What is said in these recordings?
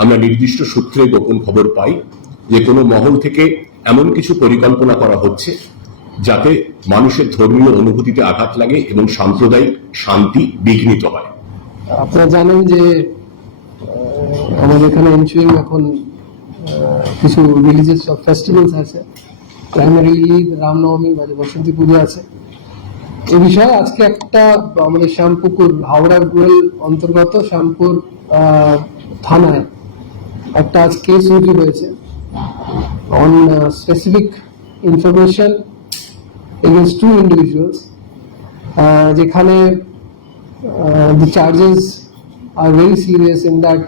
আমরা নির্দিষ্ট সূত্রে গোপন খবর পাই যে কোনো মহল থেকে এমন কিছু পরিকল্পনা করা হচ্ছে যাতে মানুষের ধর্মীয় অনুভূতিতে আঘাত লাগে এবং সাম্প্রদায়িক শান্তি বিঘ্নিত হয়। আপনারা জানেন যে আমাদের এখানে এনচুইং এখন কিছু রিলিজিয়াস ফেস্টিভ্যালস আছে, প্রাইমারি ঈদ, রামনবমী, বসন্তী পুজো আছে। এই বিষয়ে আজকে একটা আমাদের শ্যামপুকুর হাওড়া রুরাল অন্তর্গত শ্যামপুর থানায় একটা আজ কেস রুজু হয়েছে on specific information against two individuals, যেখানে the charges are very serious in that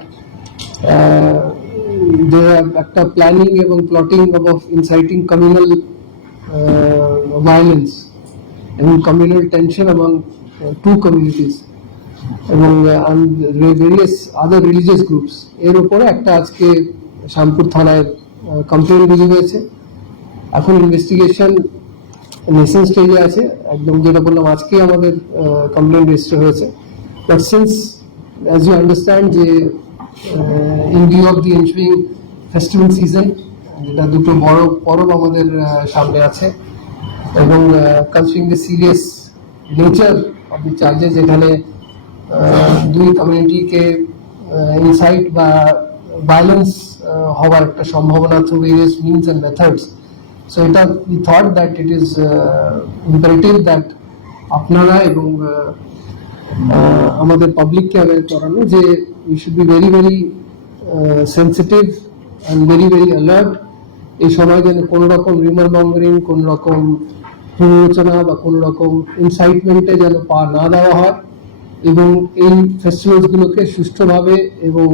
they have একটা planning এবং plotting of inciting communal violence and communal tension among two communities এবং various other religious groups এর উপরে একটা আজকে শ্যামপুর থানায় complain রুজু হয়েছে। এখন ইনভেস্টিগেশন নেসেন্ট স্টেজে আছে, একদম যেটা বললাম আজকে আমাদের কমপ্লেন রেজিস্টার হয়েছে। But since as you understand যে in view of the ensuing festival season, যেটা দুটো বড় পরব আমাদের সামনে আছে, এবং considering the serious nature of the charges, যেখানে দুই কমিউনিটিকে ইনসাইট বা ভায়োলেন্স হওয়ার একটা সম্ভাবনা through various means and methods. So we thought that it is imperative that আপনারা এবং আমাদের পাবলিককে অ্যাওয়্যার করানো যে we should be very very sensitive and very very alert। এই সময় যেন কোনো রকম রিউমার মঙ্গারিং, কোনো রকম প্ররোচনা বা কোনো রকম ইনসাইটমেন্টে যেন পা না দেওয়া হয়, এবং এই ফেস্টিভ্যালসগুলোকে সুষ্ঠুভাবে এবং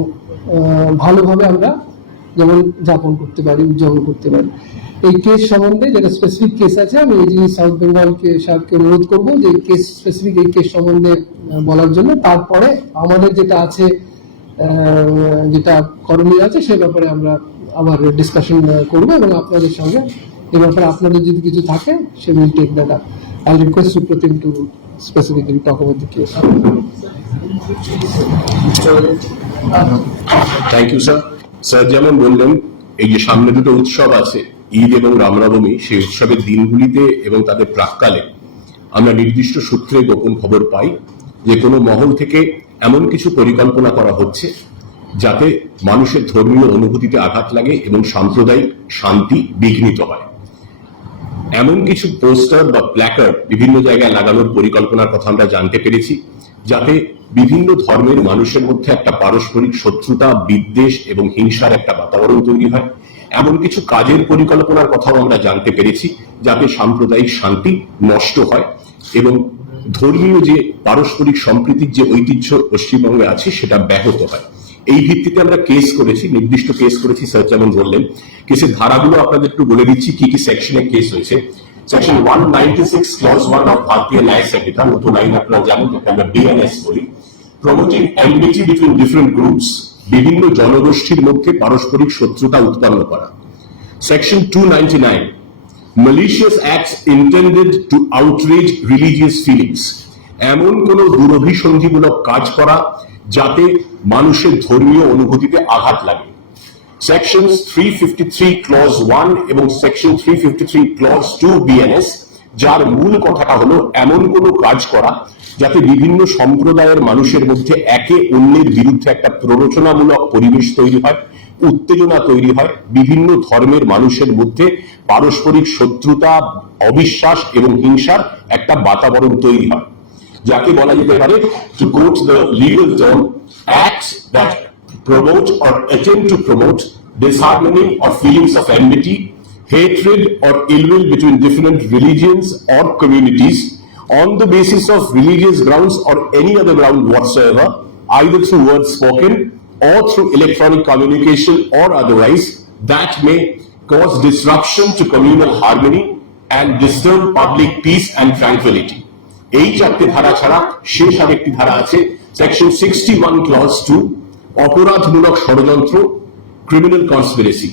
ভালোভাবে আমরা যেমন যাপন করতে পারি, উদযাপন করতে পারি। এই কেস সম্বন্ধে যেটা স্পেসিফিক কেস আছে, আমি এজিপি সাউথ বেঙ্গলকে সাহেবকে অনুরোধ করবো যে এই কেস স্পেসিফিক এই কেস সম্বন্ধে বলার জন্য। তারপরে আমাদের যেটা আছে, যেটা করণীয় আছে, সে ব্যাপারে আমরা আবার ডিসকাশন করবো এবং আপনাদের সঙ্গে এ ব্যাপারে আপনাদের যদি কিছু থাকে she will take that up. I request Supratim to specifically talk about the case. Thank you sir. Sir যেমন বললেন, এই যে সামনে দুটো উৎসব আছে, ঈদ এবং রামনবমী, সেই উৎসবের দিনগুলিতে এবং তাদের প্রাক্কালে আমরা নির্দিষ্ট সূত্রে গোপন খবর পাই যে কোনো মহল থেকে এমন কিছু পরিকল্পনা করা হচ্ছে যাতে মানুষের ধর্মীয় অনুভূতিতে আঘাত লাগে এবং সাম্প্রদায়িক শান্তি বিঘ্নিত হয়। এমন কিছু পোস্টার বা প্ল্যাকার্ড বিভিন্ন জায়গায় লাগানোর পরিকল্পনার কথা আমরা জানতে পেরেছি, যাতে বিভিন্ন ধর্মের মানুষের মধ্যে একটা পারস্পরিক শত্রুতা, বিদ্বেষ এবং হিংসার একটা বাতাবরণ তৈরি হয়। এমন কিছু কাজের পরিকল্পনার কথাও আমরা জানতে পেরেছি যাতে সাম্প্রদায়িক শান্তি নষ্ট হয় এবং ধর্মীয় যে পারস্পরিক সম্প্রীতির যে ঐতিহ্য পশ্চিমবঙ্গে আছে সেটা ব্যাহত হয়। এই ভিত্তিতে আমরা কেস করেছি, নির্দিষ্ট কেস করেছি। স্যার যেমন বললেন, কেসের ধারাগুলো আপনাদের একটু বলে দিচ্ছি কি কি সেকশনে কেস হয়েছে। সেকশন 196 ক্লজ 1 অফ ভারতীয় ন্যায় সংহিতা, নতুন আইন আপনারা জানেন, যেটা আমরা বিএনএস বলি, promoting enmity between different groups, বিভিন্ন জনগোষ্ঠীর মধ্যে পারস্পরিক শত্রুতা উৎপন্ন করা। Section 299 malicious acts intended to outrage religious feelings, এমন কোন দুরভিসন্ধিমূলক কাজ করা যাতে মানুষের ধর্মীয় অনুভূতিতে আঘাত লাগে। সেকশন 353 ক্লজ 1 এবং সেকশন 353 ক্লজ 2 বিএনএস, যার মূল কথাটা হলো এমন কোন কাজ করা যাতে বিভিন্ন সম্প্রদায়ের মানুষের মধ্যে একে অন্যের বিরুদ্ধে একটা প্ররোচনামূলক পরিবেশ তৈরি হয়, উত্তেজনা তৈরি হয়, বিভিন্ন ধর্মের মানুষের মধ্যে পারস্পরিক শত্রুতা, অবিশ্বাস এবং হিংসার একটা বাতাবরণ তৈরি হয়, যাকে বলা যেতে পারে, to quote the legal term, acts that promote or attempt to promote disharmony or feelings of enmity, hatred or ill will between different religions or communities on the basis of religious grounds or any other ground whatsoever, either through words spoken or through electronic communication or otherwise, that may cause disruption to communal harmony and disturb public peace and tranquility. এই চারটি ধারা ছাড়া শেষ আরেকটি ধারা আছে, section 61 clause 2, অপরাধমূলক ষড়যন্ত্র, ক্রিমিনাল কনস্পিরেসি।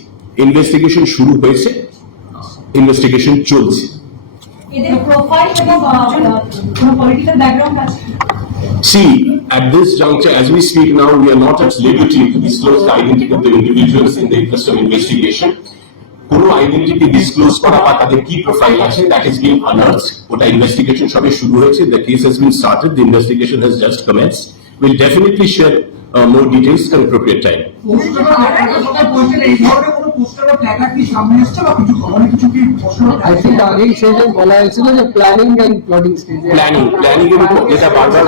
ইনভেস্টিগেশন শুরু হয়েছে, ইনভেস্টিগেশন চলছে। এদের প্রোফাইল এবং পলিটিক্যাল ব্যাকগ্রাউন্ড আছে। See, at this juncture, as we speak now, we are not at liberty to disclose the identity of the individuals in the interest of investigation. কোনো identity disclose করা বা তাদের কি profile আছে, that is being আনার্সড। ওটা investigation সবে শুরু হয়েছে, the case has been started, the investigation has just commenced. Will definitely share more details at appropriate time. I think আগেই সেই যে বলা হয়েছিল যে প্ল্যানিং এন্ড প্লটিং স্টেজে, প্ল্যানিং এর উপর যেটা বারবার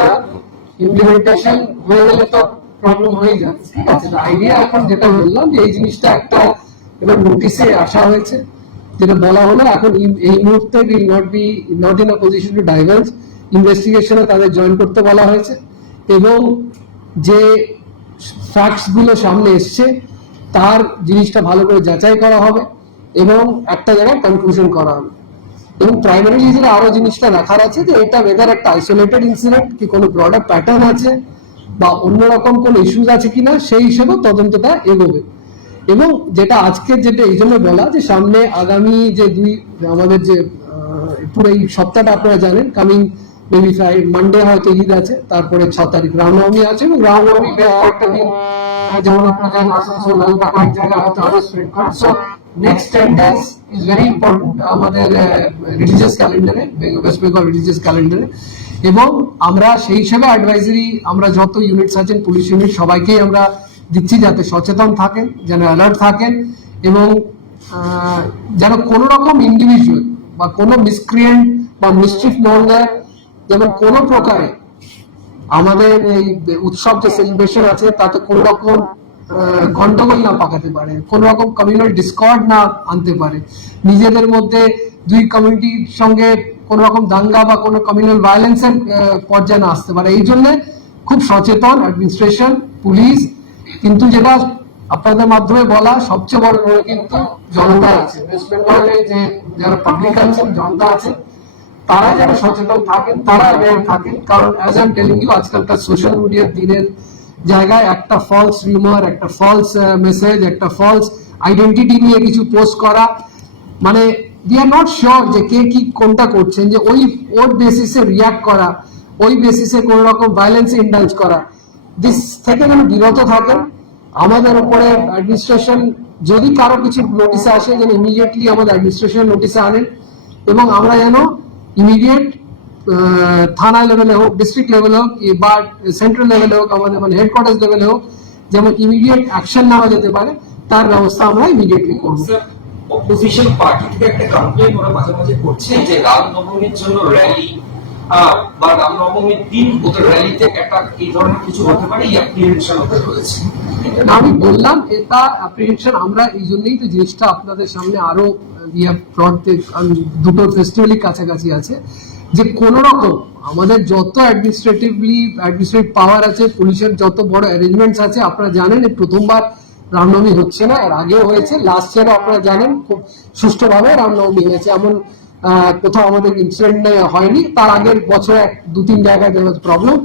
ইমপ্লিমেন্টেশন হয়ে গেলে তো প্রবলেম হয়ে যায়। ঠিক আছে, আইডিয়া এখন যেটা বললাম যে এই জিনিসটা একটা এবার নোটিশে আসা হয়েছে, যেটা বলা হলো এখন এই মুহূর্তে will not in a position to diverge, ইনভেস্টিগেশনে তাদের জয়েন করতে বলা হয়েছে এবং যে ফ্যাক্টস গুলো সামনে এসছে তার জিনিসটা ভালো করে যাচাই করা হবে এবং একটা জায়গায় কনক্লুশন করা হবে। এবং প্রাইমারিলি যেটা আরো জিনিসটা দেখার আছে যে এটা ওয়েদার একটা আইসোলেটেড ইনসিডেন্ট কি কোনো ব্রডার প্যাটার্ন আছে বা অন্যরকম কোনো ইস্যুস আছে কিনা, সেই হিসেবে তদন্তটা এগোবে। এবং যেটা আজকের যেটা এই জন্য বলা যে সামনে আগামী যে আমাদের যে পুরো এই সপ্তাহটা আপনারা জানেন, কামিং মেবি মানডে হয়তো ঈদ আছে, তারপরে 6 তারিখ রামনবমী আছে এবং রামনবমী কয়েকটা দিন যেমন আপনারা জানেন আসানসোল লালবাগ কয়েক জায়গায় হয়তো আরো স্প্রেড করে। So next 10 days is very important আমাদের রিলিজিয়াস ক্যালেন্ডারে, ওয়েস্ট বেঙ্গল রিলিজিয়াস ক্যালেন্ডারে। এবং আমরা সেই হিসেবে অ্যাডভাইজারি আমরা যত ইউনিটস আছেন পুলিশ ইউনিট সবাইকেই আমরা দিচ্ছি যাতে সচেতন থাকেন, যেন অ্যালার্ট থাকেন এবং যেন কোনো রকম ইন্ডিভিজুয়াল বা কোনো মিসক্রিয়েন্ট বা মিসচিফ মহল্লায় যেমন কোনো প্রকারে আমাদের এই উৎসব যে সেলিব্রেশন আছে তাতে কোন রকম গন্ডগোল না পাকাতে পারে, কোন রকম কমিউনাল ডিসকর্ড না আনতে পারে, নিজেদের মধ্যে দুই কমিউনিটির সঙ্গে কোন রকম দাঙ্গা বা কোনো কমিউনাল ভায়োলেন্সের পর্যায়ে না আসতে পারে। এই জন্য খুব সচেতন অ্যাডমিনিস্ট্রেশন, পুলিশ। কিন্তু যেটা আপনাদের মাধ্যমে বলা সবচেয়ে বড় রোল কিন্তু জনতা আছে, ওয়েস্ট বেঙ্গলে যে যারা পাবলিক আছেন, জনতা আছে, তারা যেন সচেতন থাকেন, তারা অ্যাওয়্যার থাকেন। কারণ as I am telling you আজকালকার সোশ্যাল মিডিয়ার দিনের জায়গায় একটা ফলস রিউমার, একটা ফলস মেসেজ, একটা ফলস আইডেন্টিটি নিয়ে কিছু পোস্ট করা, মানে উই আর নট শিওর যে কে কি কোনটা করছেন, যে ওর বেসিসে রিয়াক্ট করা, ওই বেসিসে কোন রকম ভায়োলেন্স ইন্ডালজ করা, দিস থেকে যেন বিরত থাকেন। আমাদের উপরে অ্যাডমিনিস্ট্রেশন যদি কারো কিছু নোটিশে আসে যেন ইমিডিয়েটলি আমাদের অ্যাডমিনিস্ট্রেশন নোটিশে আনেন এবং আমরা যেন ইমিডিয়েট থানা লেভেলে হোক, ডিস্ট্রিক্ট লেভেলে হোক বা সেন্ট্রাল লেভেলে হোক, আমাদের মানে হেডকোয়ার্টার্স লেভেলে হোক, যেমন ইমিডিয়েট অ্যাকশন নেওয়া যেতে পারে তার ব্যবস্থা আমরা ইমিডিয়েটলি করব। অপোজিশন পার্টি থেকে একটা কমপ্লেইন ওরা মাঝে মাঝে করছে যে রামনবমীর জন্য র্যালি বা রামনবমীর দিন ওদের র্যালিতে একটা এই ধরনের কিছু হতে পারে, এই অ্যাপ্রিহেনশন ওদের রয়েছে। আমি বললাম এটা অ্যাপ্রিহেনশন, আমরা এই জন্যই তো জিনিসটা আপনাদের সামনে আরো দুটো ফেস্টিভ্যালই কাছাকাছি আছে, যে কোন রকম আমাদের যত অ্যাডমিনিস্ট্রেটিভ পাওয়ার আছে, পুলিশের যত বড় অ্যারেঞ্জমেন্টস আছে, আপনারা জানেন প্রথমবার রামনবমী হচ্ছে না, এর আগেও হয়েছে, লাস্ট ইয়ারও আপনারা জানেন খুব সুষ্ঠুভাবে রামনবমী হয়েছে, এমন কোথাও আমাদের ইনসিডেন্ট হয়নি। তার আগের বছর 2-3 জায়গায় problem.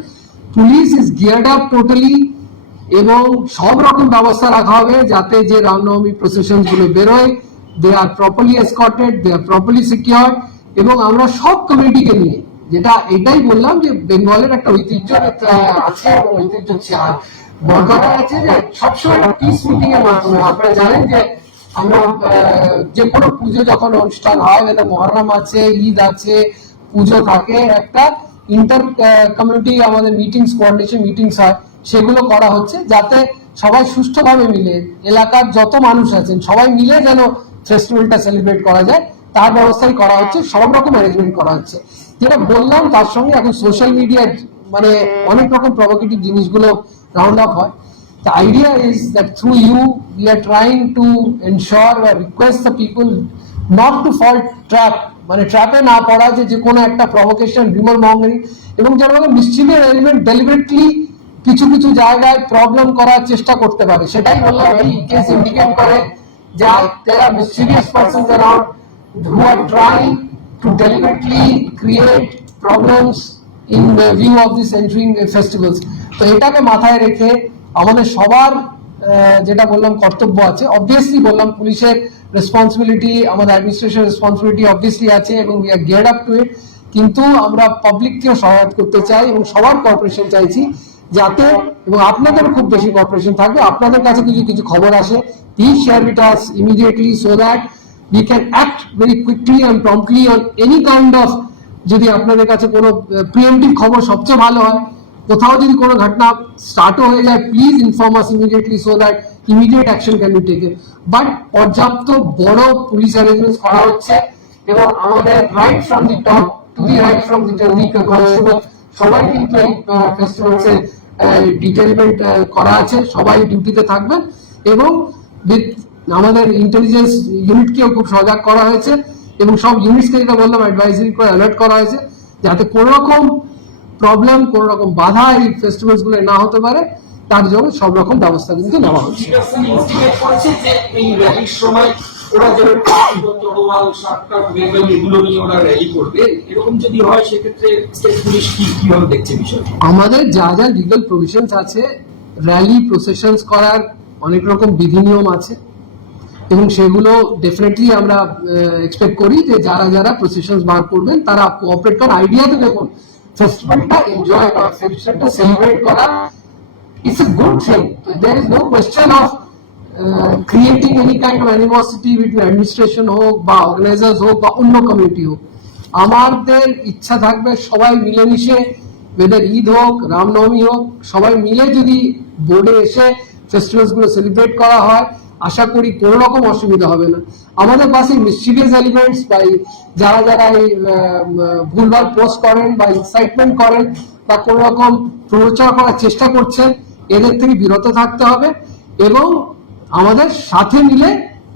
Police is geared up totally এবং সব রকম ব্যবস্থা রাখা হবে যাতে যে রামনবমী প্রসেশন গুলো বেরোয়, দে আর প্রপারলি এসকর্টেড, দে আর প্রপারলি সিকিউরড। এবং আমরা সব কমিউনিটিকে নিয়ে, যেটা এটাই বললাম যে বেঙ্গলের একটা ঐতিহ্য আছে এবং ঐতিহ্য বরকরা আছে যে সবসময় পিস মিটিং এর মাধ্যমে, আপনারা জানেন যে আমরা যে কোনো পুজো যখন অনুষ্ঠান হয়, এটা মহরম আছে, ঈদ আছে, পুজো থাকে, একটা ইন্টার কমিউনিটি আমাদের মিটিংস, কোঅর্ডিনেশন মিটিংস হয়, সেগুলো করা হচ্ছে যাতে সবাই সুষ্ঠুভাবে মিলে, এলাকার যত মানুষ আছেন সবাই মিলে যেন ফেস্টিভ্যালটা সেলিব্রেট করা যায় তার ব্যবস্থাই করা হচ্ছে, সব রকম অ্যারেঞ্জমেন্ট করা হচ্ছে। যেটা বললাম তার সঙ্গে এখন সোশ্যাল মিডিয়ায় মানে অনেক রকম প্রভোকেটিভ জিনিসগুলো রাউন্ড আপ হয়। The idea is that through you we are trying to ensure or request the people not to fall trap, মানে ট্র্যাপে না পড়া যে কোনো একটা প্রভোকেশন, রিউমার মঙ্গিং এবং যারা মিসচিভের এলিমেন্ট ডেলিবারেটলি কিছু কিছু জায়গায় প্রবলেম করার চেষ্টা করতে পারে, সেটাই বললাম। এই কেস ইন্ডিকেট করে যে there are mischievous persons around who are trying to deliberately create problems in the view of this entering festivals. তো এটাকে মাথায় রেখে আমাদের সবার যেটা বললাম কর্তব্য আছে, অবভিয়াসলি বললাম পুলিশের রেসপন্সিবিলিটি, আমাদের অ্যাডমিনিস্ট্রেশন রেসপন্সিবিলিটি অবভিয়াসলি আছে এবং উই আর গিয়ার্ড আপ টু ইট। কিন্তু আমরা পাবলিককেও সহায়তা করতে চাই এবং সবার কোঅপারেশন চাইছি যাতে, এবং আপনাদের খুব বেশি কর্পোরেশন থাকবে, আপনাদের কাছে কিছু কিছু খবর আসে, please share with us immediately so that we can act very quickly and promptly on any kind of, যদি আপনাদের কাছে কোনো প্রিএমটিভ খবর সবচেয়ে ভালো হয়, কোথাও যদি কোনো ঘটনা স্টার্টও হয়ে যায়, please inform us immediately so that immediate action can be taken. But পর্যাপ্ত বড় পুলিশ অ্যারেঞ্জমেন্ট করা হচ্ছে, এবং আমাদের right from the top to the right from the constable সবাই কিন্তু এই ফেস্টিভ্যালস এ ডিটেলমেন্ট করা আছে, সবাই ডিউটিতে থাকবেন, এবং উইথ আমাদের ইন্টেলিজেন্স ইউনিটকেও খুব সজাগ করা হয়েছে, এবং সব ইউনিটকে যেটা বললাম অ্যাডভাইজারি করে অ্যালার্ট করা হয়েছে, যাতে কোনো রকম প্রবলেম, কোনো রকম বাধা এই ফেস্টিভ্যালস গুলো না হতে পারে, তার জন্য সব রকম ব্যবস্থা কিন্তু নেওয়া হচ্ছে। ইনস্টিগেট করেছে যে এই র্যালির সময় ওরা যে তরোয়াল, শার্টকাট, বেঙ্গল এগুলো নিয়ে ওরা র্যালি করবে, এরকম যদি হয় সেক্ষেত্রে স্টেট পুলিশ কিভাবে দেখছে বিষয়টা? আমাদের যা যা লিগাল প্রভিশনস আছে, র্যালি প্রসেশনস করার অনেক রকম বিধি নিয়ম আছে, এবং সেগুলো ডেফিনেটলি আমরা এক্সপেক্ট করি যে যারা যারা প্রসেশনস বার করবেন তারা কোঅপারেট করার। আইডিয়া তো দেখুন, ফেস্টিভ্যালটা এনজয় করা, ফেস্টিভ্যালটা সেলিব্রেট করা, it's a good thing. There is no question of creating any kind of animosity between administration হোক বা অর্গানাইজার্স হোক বা অন্য কমিউনিটি হোক। আমাদের ইচ্ছা থাকবে সবাই মিলেমিশে, ওয়েদার ঈদ হোক, রামনবমী হোক, সবাই মিলে যদি বোর্ডে এসে ফেস্টিভ্যালস গুলো সেলিব্রেট করা হয়, আশা করি কোনো রকম অসুবিধা হবে না। আমাদের পাশে মিসচিভিয়াস এলিমেন্টস বা যারা যারা এই ভুলভাল পোস্ট করেন বা ইনসাইটমেন্ট করেন বা কোনো রকম প্ররোচনা করার চেষ্টা করছেন, এদের থেকে বিরত থাকতে হবে, এবং আমাদের সাথে মিলে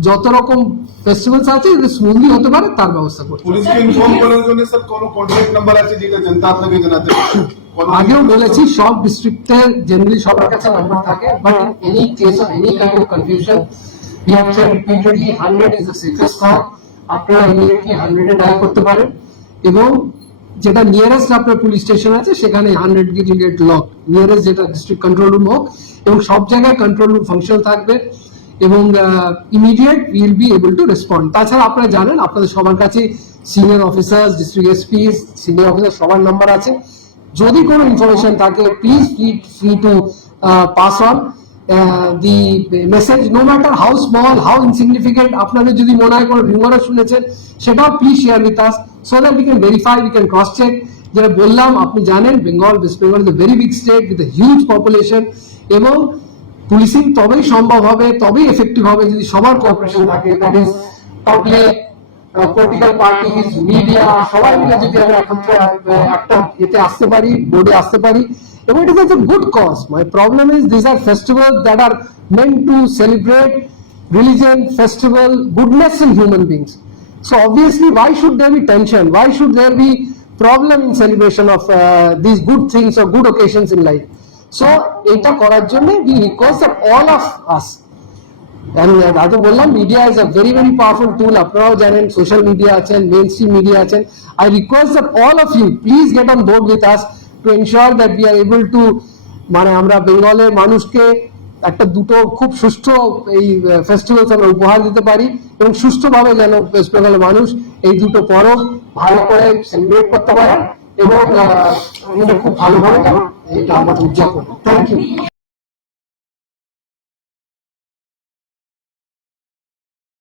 যত রকম ফেস্টিভ্যালস আছে যদি স্মুথলি হতে পারে তার ব্যবস্থা করতে হবে। পুলিশকে ইনফর্ম করার জন্য স্যার কোনো কন্ট্যাক্ট নাম্বার আছে যেটা জনতা আপনাকে জানাতে পারে? আগেও বলেছি, সব ডিস্ট্রিক্টের জেনারেলি সবার কাছে নাম্বার থাকে, but any case of any kind of confusion we have said repeatedly 100 is the safest call. আপনারা ইমিডিয়েটলি 100 এ ডায়াল করতে পারেন, এবং যেটা নিয়ারেস্ট আপনার পুলিশ স্টেশন আছে সেখানে 100 গেট লক, নিয়ারেস্ট যেটা ডিস্ট্রিক্ট কন্ট্রোল রুম হোক, এবং সব জায়গায় কন্ট্রোল রুম ফাংশন থাকবে, এবং immediate will be able to respond. তাছাড়া আপনারা জানেন আপনাদের সবার কাছে senior officer, district SP, senior officer সবার নাম্বার আছে। যদি কোনো ইনফরমেশন থাকে, please free to pass on the message, no matter how small, how insignificant. আপনাদের যদি মনে হয় কোনো রিউমার শুনেছেন, সেটাও please share with us so that we can verify, we can cross check. যেটা বললাম, আপনি জানেন West Bengal is a very big state with a huge population, এবং পুলিশিং তবেই সম্ভব হবে, তবেই এফেক্টিভ হবে যদি সবার কোঅপারেশন থাকে, that is public, political parties, media, সবাই মিলে যদি আমরা একটা এতে আসতে পারি, বোর্ডে আসতে পারি, এবং it is a good cause. My problem is these are festivals that are meant to celebrate religion, festival, goodness in human beings. So obviously, why should there be tension? Why should there be problem in celebration of these good things or good occasions in life? So এটা করার জন্য we request that all of us, and আগে বললাম media is a very very powerful টুল, আপনারাও জানেন, social media আছেন, main stream media আছেন। I request that all of you please get on board with us to ensure that we are able to, মানে আমরা বেঙ্গলের মানুষকে একটা দুটো খুব সুষ্ঠু এই ফেস্টিভ্যালস আমরা উপহার দিতে পারি, এবং সুষ্ঠুভাবে যেন ওয়েস্ট বেঙ্গলের মানুষ এই দুটো পরব ভালো করে সেলিব্রেট করতে পারে, এবং খুব ভালোভাবে এটা আমরা উদযাপন। Thank you.